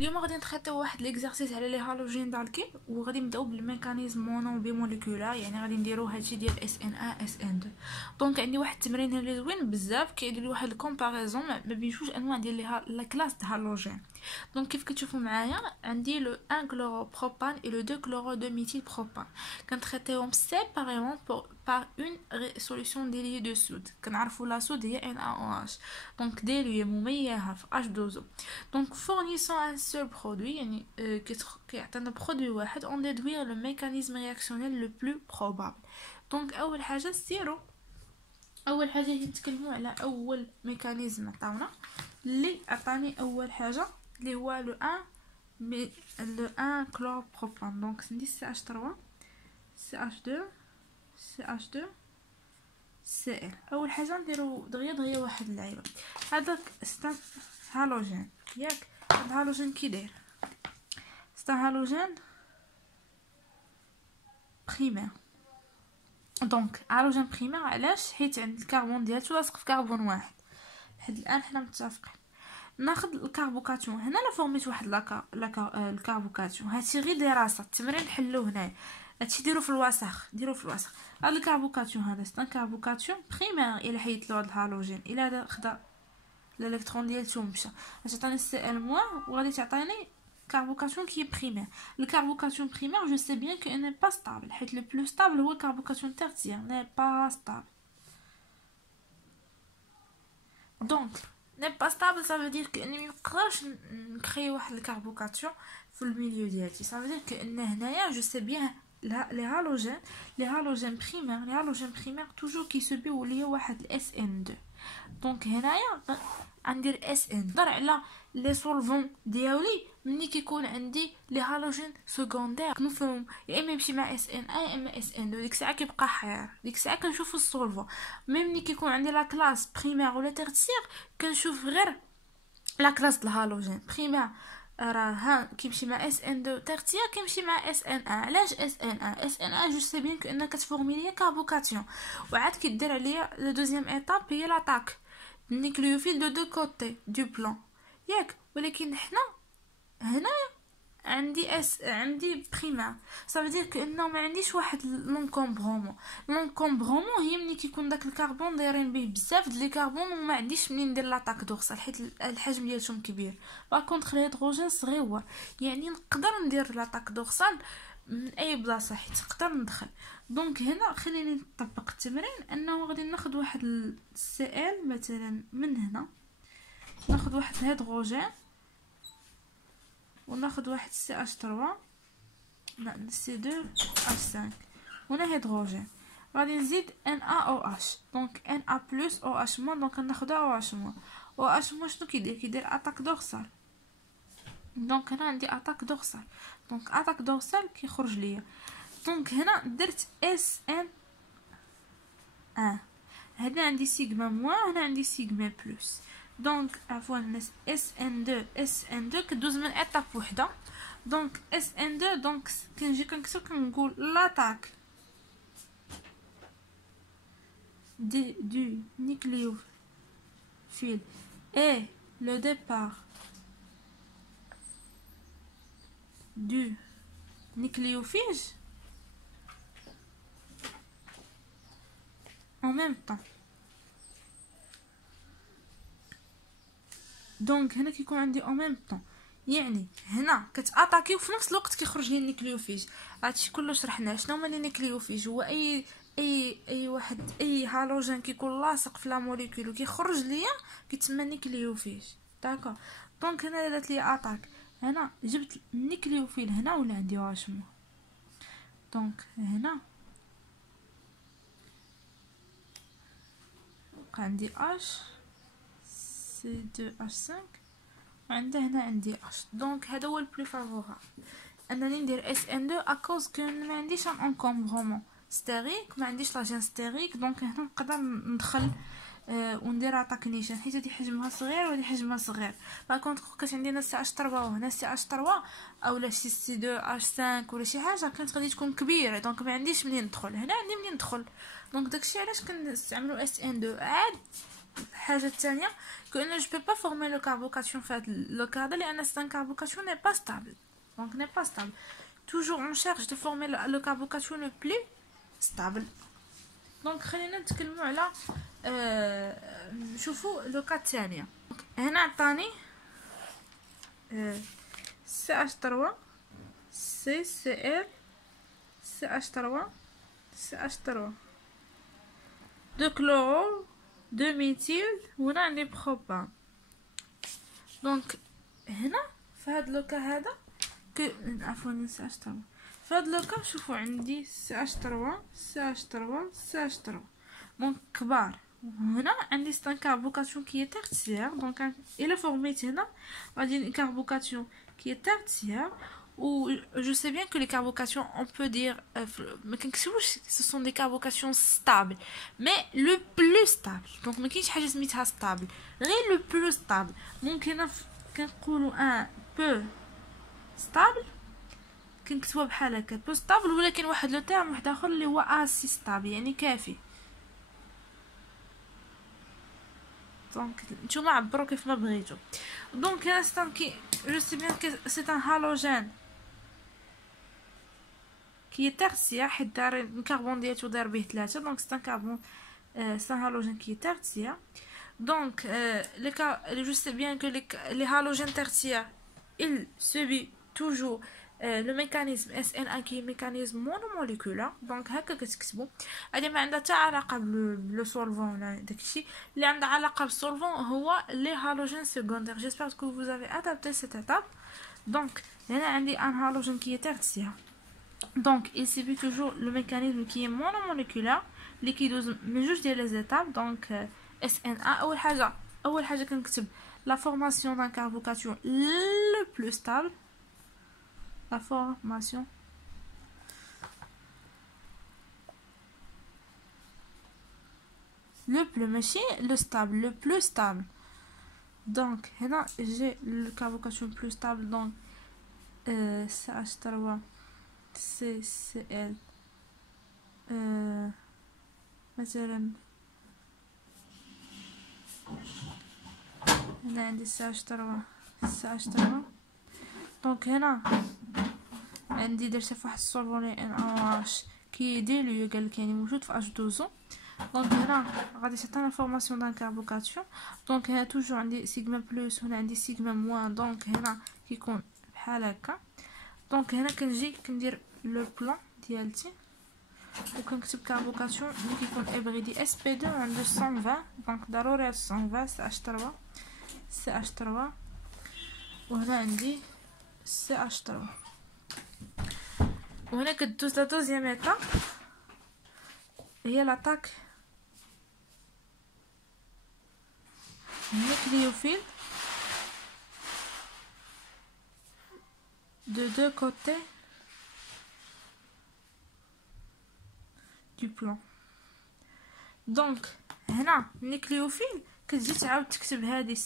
اليوم غادي نتخطاو واحد ليكزارسيس على لي هالوجين دالكي، وغادي نبداو بالميكانيزم مونو بيموليكولار، يعني غادي نديرو هادشي ديال اس ان ا اس ان 2. دونك عندي واحد التمرين اللي زوين بزاف كيدير لي واحد الكومباريزون ما بين جوج انواع ديال لا كلاس د هالوجين. دونك كيف كتشوفوا معايا عندي لو 1 كلوروبروبان et le 2 chloro 2 méthylpropane كنتخطيوهم سيباريمون par une solution diluée de soude. كنعرفوا لا سود هي NaOH، دونك ديلوي مميزه في H2O. دونك fournissant un seul produit يعني كيعطينا برودوي واحد on déduire le mécanisme réactionnel le plus probable. دونك اول حاجه سيرو، اول حاجه نتكلموا على اول ميكانيزم عطاونا اللي عطاني اول حاجه اللي هو لو 1 كلوروبروبان. دونك ندير CH3 CH2 CH2 Cl. اول حاجه نديرو دغيا واحد اللعيبه. هذاك ستان هالوجين ياك، هاد هالوجين كي داير ستان هالوجين بريمير. دونك هالوجين بريمير علاش؟ حيت عند الكربون ديالته لاصق في كربون واحد. لحد الان حنا متفقين. ناخذ الكربوكاتيون هنا لا فورميت واحد الكربوكاتيون. هادشي غير دراسه، التمرين نحلو هنايا، هادشي ديرو في الوسخ، ديرو في الوسخ. هاد الكربوكاتيون هذا ستان كربوكاتيون بريمير. الى حيدت له هاد الهالوجين، الى هذا خدا الالكترون ديالته مشى، غتعطيني Cl- وغادي تعطيني كربوكاتيون كي بريمير. الكربوكاتيون بريمير جو سي بيان كو ني با ستابل، حيت لو بلو ستابل هو الكربوكاتيون تيرتيير ني با ستابل. دونك ني با ستابل سا فو دير كاني مينقدرش نكري واحد الكربوكاتيون في الميليو ديالتي. سا فو دير كان هنايا جو سي بيان لي هالوجين بريمير توجور كيسوبيو ليا واحد الاس ان 2. دونك هنايا غندير اس ان نهضر على لي سولفون ديالي ملي كيكون عندي لي هالوجين سكوندير كنفهم يا اما يمشي مع اس ان يا اما اس ان 2. ديك الساعه كيبقى حير، ديك الساعه كنشوف السولفون. ميم ملي كيكون عندي لا كلاس بريمير ولا تيرتيير كنشوف غير لا كلاس د الهالوجين بريمير راه ها كيمشي مع اس ان 2، تيرتيير كيمشي مع اس ان 1. علاش اس ان 1 جو سي بيان كانها كتفورمي ليا كاربوكاتيون، وعاد كيدير عليا لا دوزيام ايطاب هي لاطاك النيكليوفيل دو كوتي دو بلان ياك. ولكن حنا هنايا عندي بريمير، صافي دير كانه ما عنديش واحد لونكومبرومون هي ملي كيكون داك الكربون دايرين به بزاف د لي كربون وما عنديش منين ندير لاطاك دورسال حيت الحجم ديالهم كبير. باكونطخ الهيدروجين صغيور، يعني نقدر ندير لاطاك دورسال من اي بلاصه حيت نقدر ندخل. دونك هنا خليني نطبق التمرين انه غادي ناخذ واحد الCl مثلا من هنا، ناخذ واحد الهيدروجين وناخذ واحد CH3 لا C2H5 هنا هيدروجين، غادي نزيد NaOH. دونك Na+OH-، دونك ناخذها OH-. OH- شنو كيدير اتاك دورسال. دونك هنا عندي اتاك دورسال، دونك اتاك دورسال كيخرج ليا. دونك هنا درت SN1، هنا عندي سيغما موان، هنا عندي سيغما بلس. دونك عفوا SN2 كدوز من ايطاب وحده. دونك SN2 دونك كنجي كنكتب كنقول لاطاك du nucléophile et le départ du nucléophile en même temps. دونك هنا كيكون عندي en même temps، يعني هنا كتاتاكي وفي نفس الوقت كيخرج لي النيكليوفيج. هادشي كله شرحناه. شنو هما لي نيكليوفيج؟ هو اي واحد اي هالوجين كيكون لاصق في لا موليكول وكيخرج ليا كيتسمى نيكليوفيج. داكوغ. دونك هنا درت لي اتاك، هنا جبت النيكليوفيل هنا ولا عندي واشمو. دونك هنا بقى عندي C2H5 وعنده هنا عندي H. دونك هذا هو البلو فافورابل انني ندير SN2 اكوز كون ما عنديش ان انكومبرومون ستيريك، ما عنديش لاجين ستيريك. دونك هنا نقدر ندخل وندير اتاك نيشان حيت هادي حجمها صغير وهادي حجمها صغير. باكونطخ كانت عندنا CH3 وهنا CH3 اولا شي C2H5 ولا شي حاجه كانت غادي تكون كبيره، دونك ما عنديش منين ندخل. هنا عندي منين ندخل. دونك داكشي علاش كنستعملوا SN2. عاد الحاجه الثانيه كأنه جو بي با فورمي لو كاربوكاتيون في هذا لو كادر لان سان كاربوكاتيون ني با ستابل دونك ني با ستابل toujours on cherche de former le carbocation le plus stable دونك خلينا نتكلموا على نشوفوا لو كا الثانيه هنا عطاني CH3 CCl CH3 CH3 2 chloro 2 ميثيل وهنا عندي بروبان دونك هنا في هذا لو كا هذا عفوا CH3 في هذا لو كا شوفوا عندي CH3 CH3 CH3 دونك كبار وهنا عندي ستان كاربوكاتيون كي تيرتيير دونك الا فورميت هنا غادي كاربوكاتيون كي تيرتيير ou je sais bien que les carbocations on peut dire ce sont des carbocations stables mais le plus stable donc ما كاينش حاجه سميتها stable غير le plus stable ممكن كنقولوا un peu stable كنكتبوها بحال هكا peu stable ولكن واحد لو تيرم واحد اخر اللي هو assez stable يعني كافي دونك نتوما عبروا كيف ما بغيتو دونك هنا ستان كي جو سي بيان كو سي ان هالوجين كي تيرتيير حيت دار الكربون ديالو دار به 3 دونك سي ان كربون سي ان هالوجين كي تيرتيير دونك لي كا جو سي بيان كو لي هالوجين تيرتيير il subit toujours le mécanisme SN1 qui est mécanisme monomoléculaire donc هكا كتكتبوا هذه ما عندها حتى علاقه بلو سولفون ولا داكشي اللي عندها علاقه بالسولفون هو لي هالوجين سيكوندير j'espère que vous avez adapté cette étape donc هنا عندي ان هالوجين كي تيرتيير donc il subit toujours le mécanisme qui est monomoléculaire اللي كيدوز من جوج ديال لي زيتاب donc SN1 اول حاجه كنكتب la formation d'un carbocation le plus stable la formation le plus ماشي le stable le plus stable donc هنا j'ai le carbocation plus stable donc CH3 CCl مثلا هنا عندي CH3 دونك هنا عندي درت في واحد السولفون NaOH كي ديلوي قالك يعني موجود في H2O دونك هنا غادي تعطينا فورماسيون دان كاربوكاتيون دونك هنا توجور عندي سيغما بلس هنا عندي سيغما موان دونك هنا كيكون بحال هكا دونك هنا كنجي كندير لو بلان ديالتي وكنكتب كاربوكاتيون اللي كيكون ابريدي SP2 عنده 120 دونك ضروري 120 CH3 وهنا عندي CH3 وهنا كدوز لا دوزيام ايطاب هي لاطاك nucléophile de deux côtés du plan donc هنا nucléophile كتجي تعاود تكتب هذه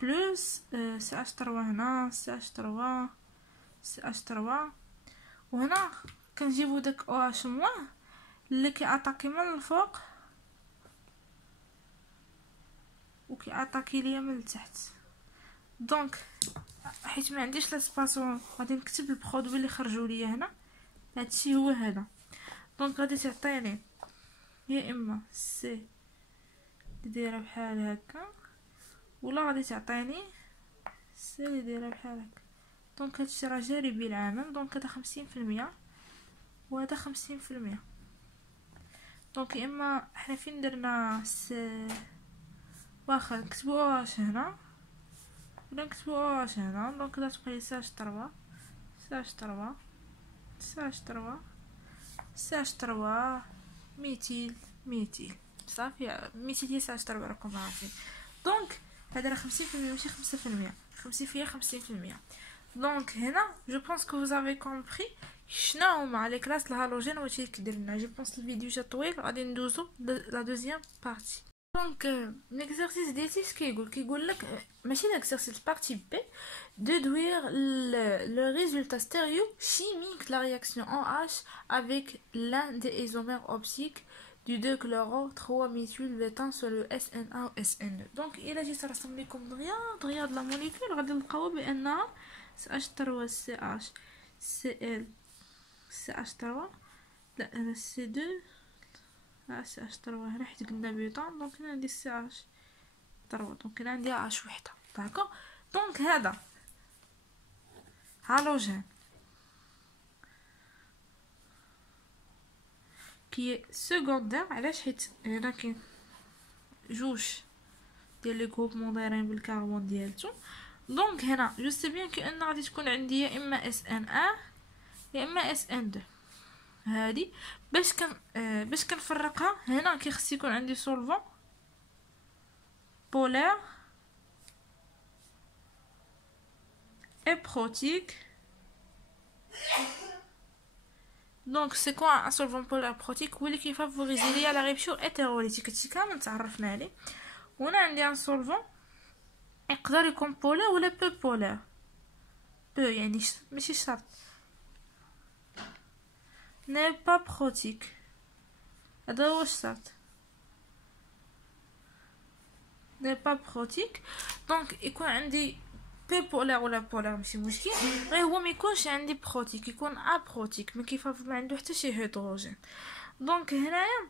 بلس CH3 هنا CH3 وهنا كنجيبو داك OH موان اللي كيعطاكي من الفوق وكيعطاكي ليا من التحت دونك حيت ما عنديش لاسباسون غادي نكتب البرودوي اللي خرجوا ليا هنا هادشي هو هذا دونك غادي تعطيني يا اما سي اللي دايره بحال هكا ولا غادي تعطيني سي اللي دايره بحال هكا دونك هادشي راه جانبي العامل دونك هذا 50% وهذا 50% دونك يا اما حنا فين درنا واخا نكتبو اش هنا ولا نكتبو اش هنا دونك غادي تبقى لي CH3 ميثيل صافي ميثيل هي CH3 راكم عارفين دونك هذا راه 50% ماشي 5% 50% دونك هنا جو بونس كو vous avez compris شنو هما لي كلاس الهالوجين واش كيدير لنا جو بونس الفيديو جا طويل غادي ندوزو لا دوزيام بارتي دونك ليكزارسيس ديالتي اش كيقول لك ماشي ليكزارسيس بارتي بي déduire le résultat stéréochimique de la réaction en H avec l'un des isomères optiques du 2 chloro 3 méthyle l'étain sur le SNA ou SN2. Donc إلا جيت نرسم لكم دغيا د لا موليكول غادي نلقاو بأنها CH3 CH Cl CH3 لا هذا C2 CH3 هنا حيت قلنا بيوتان دونك هنا عندي CH3 دونك هنا عندي H وحده داكوغ. دونك هذا هالوجين كي سكوندير علاش حيت هنا كاين جوج ديال لي غروبمون دايرين بالكربون ديالتو. دونك هنا جو سي بيان كأن غادي تكون عندي يا اما اس ان ا يا اما اس ان 2. هادي باش كنفرقها هنا كيخص يكون عندي سولفون بولار اي بروتيك. دونك سي كوا ان سولفون بولار بروتيك هو اللي كيفافوريزي ليا لا ريبشور هيتيروليتيك هادشي كامل تعرفنا عليه. وهنا عندي ان سولفون يقدر يكون بولار ولا بو بولار بو يعني ماشي شرط ني با بروتيك هذا هو الشرط ني با بروتيك. دونك يكون عندي بو بولار ولا بولار ماشي مشكل غير هو ما يكونش عندي بروتيك يكون ابروتيك ما كيفاش ما عنده حتى شي هيدروجين. دونك هنايا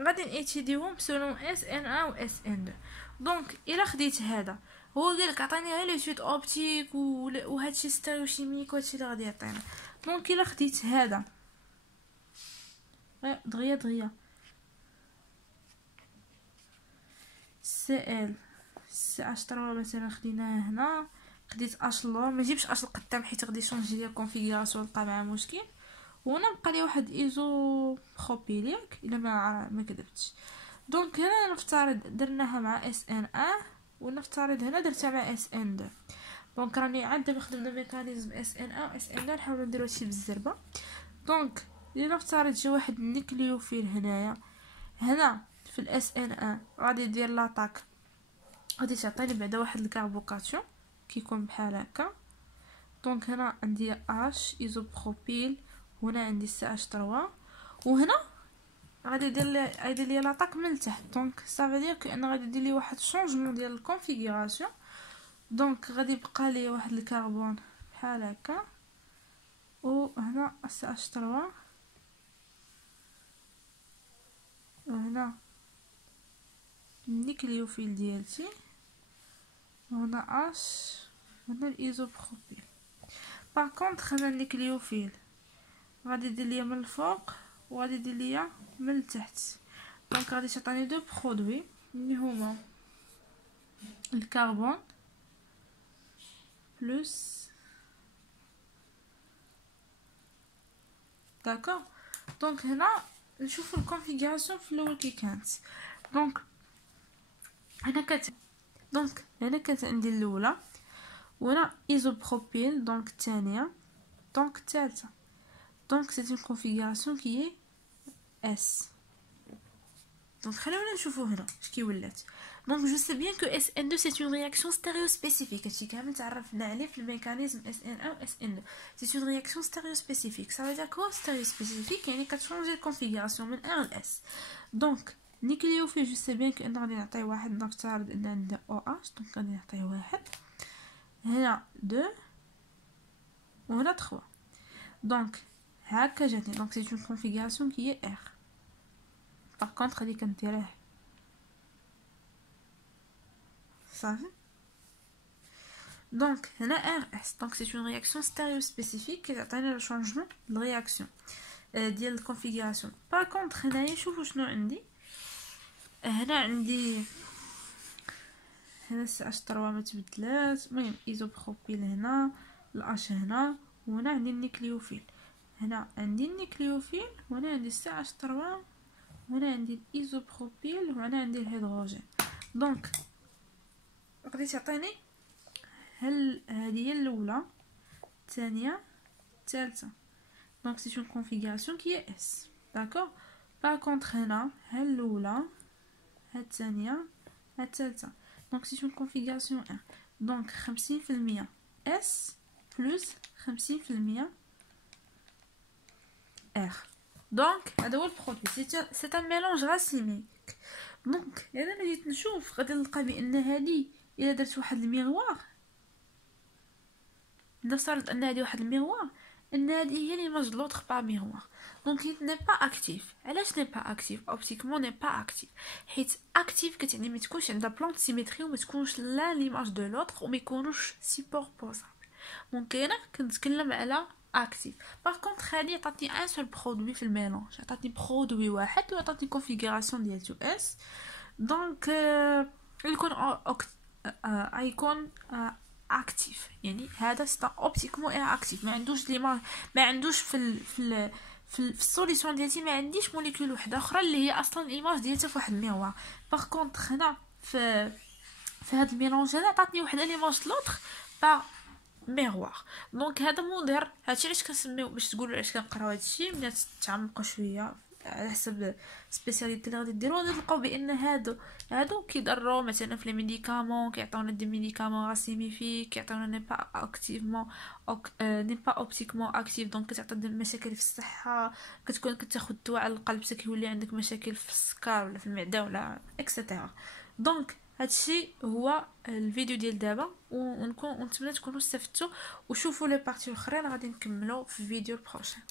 غادي نيتيديوهم بسولون اس ان ا و اس ان 2. دونك الا خديت هذا هو قالك عطيني غير لي سويت اوبتيك وهادشي ستيريوشيميك وهادشي اللي غادي يعطينا. دونك الا خديت هذا دغيا سي ال سي اش 3 مثلا خديناه هنا خديت اش لور ما نجيبش اش القدام حيت غادي يشونجي ليا الكونفيغوراسيون لقى معاه مشكل. وهنا بقى لي واحد ايزو بروبيليك الا ما كذبتش. دونك هنا نفترض درناها مع اس ان ا ونفترض هنا درتها مع اس ان 2. دونك راني عاد دابا خدمنا ميكانيزم اس ان ا و اس ان 2 نحاولوا نديرو هادشي بالزربه. دونك لنفترض شي واحد النيكليوفيل هنا في الاس ان ا غادي يدير لاطاك غادي تعطيني بعدا واحد الكاربوكاتيون كيكون بحال هكا. دونك هنا عندي اش ايزوبروبيل وهنا عندي سي اش 3 وهنا غادي يدير لي لاطاك من التحت. دونك صافي دير كأن غادي يدير لي واحد شونجمون ديال الكونفيغوراسيون. دونك غادي يبقى لي واحد الكربون بحال هكا وهنا سي اش 3 وهنا النيكليوفيل ديالتي وهنا اش وهنا الايزوبروبيل. باغ كونطخ هنا النيكليوفيل غادي يدير ليا من الفوق وغادي يدير ليا من التحت. دونك غادي تعطيني دو برودوي اللي هما الكربون بلس داكوغ. دونك هنا نشوفوا الكونفيغوراسيون في الاول كي كانت. دونك هنا كانت عندي الاولى وهنا ايزوبروبيل دونك الثانيه دونك الثالثه. دونك سي une configuration qui est S. دونك خلينا نشوفوا هنا اش كي ولات. دونك جو سي بيان كو SN2 c'est une réaction stéréospécifique هادشي كامل تعرفنا عليه في الميكانيزم SN1 و SN2 c'est une réaction stéréospécifique. ça veut dire quoi stéréospécifique يعني كتشونجي الكونفيغوراسيون من R ل S. دونك نيكليوفيل جو سي بيان كأن غادي نعطيه واحد نفترض ان عندنا OH دونك غادي نعطيه واحد هنا 2 وهنا 3. دونك هكا جاتني. دونك سي une configuration qui est R. par contre غادي كنديريه صافي. دونك هنا RS دونك سي une réaction stéréospécifique كتعطينا لو شونجمون د رياكسيون ديال الكونفيغوراسيون. par contre هنايا شوفوا شنو عندي هنا سي اش 3 ما تبدلات. المهم ايزوبروبيل هنا الاش هنا وهنا عندي النيكليوفيل هنا عندي النيكليوفيل وهنا عندي سي اش 3 وهنا عندي الايزوبروبيل وهنا عندي الهيدروجين. دونك غادي تعطيني هل هذه هي الاولى الثانيه الثالثه. دونك سي une configuration qui est S. d'accord. par contre هنا هل الاولى هاد الثانيه هاد الثالثه. دونك سي une configuration 1. دونك 50% S بلس 50% R. دونك هذا هو البرودوي، سي ان ميلونج راسيميك. دونك انا بديت نشوف غادي نلقى بان هذه الا درت واحد الميغوار، نفترض ان هذه واحد الميغوار، ان هذه هي ليماج د لوطخ با ميغوار. دونك هي ني با اكتيف. علاش ني با اكتيف اوبتيكمون؟ ني با اكتيف حيت اكتيف كتعني ما تكونش عندها بلان سيمتري وما تكونش لا ليماج دو لوطخ وما يكونوش سيبور بوزابل. دونك انا كنتكلم على اكتيف. باغ كونطخ هادي عطاتني ان سول برودوي في الميلونج، عطاتني برودوي واحد وعطاتني كونفيغوراسيون ديال تو اس. دونك يكون اكتيف، يعني هذا ستا اوبتيكمون اكتيف، ما عندوش ليماج، ما عندوش في السوليسيون ديالتي ما عنديش موليكول وحده اخرى اللي هي اصلا الايماج ديالتها في واحد الميغوار. باغ كونطخ هنا في هذا الميلونج هذا عطاتني وحده ليماج لوطخ با ميغوار. دونك هذا مودير. هادشي علاش كنسميو، باش تقولوا علاش كنقراو هادشي، ملي تتعمقوا شويه على حسب سبيسياليتي اللي غادي ديروا، غادي تلقاو بان هادو كيضروا مثلا في لي ميديكامون، كيعطيونا دي ميديكامون راسيميفيك، كيعطيونا ني با اكتيفمون ني با اوبتيكمون اكتيف. دونك كتعطي مشاكل في الصحه، كتكون كتاخذ دواء على القلب كيولي عندك مشاكل في السكر ولا في المعده ولا اكسيتيرا. دونك هادشي هو الفيديو ديال دابا، ونتمنى تكونوا استفدتوا، وشوفوا لي بارتي الاخرين غادي نكملوا في الفيديو البروشين.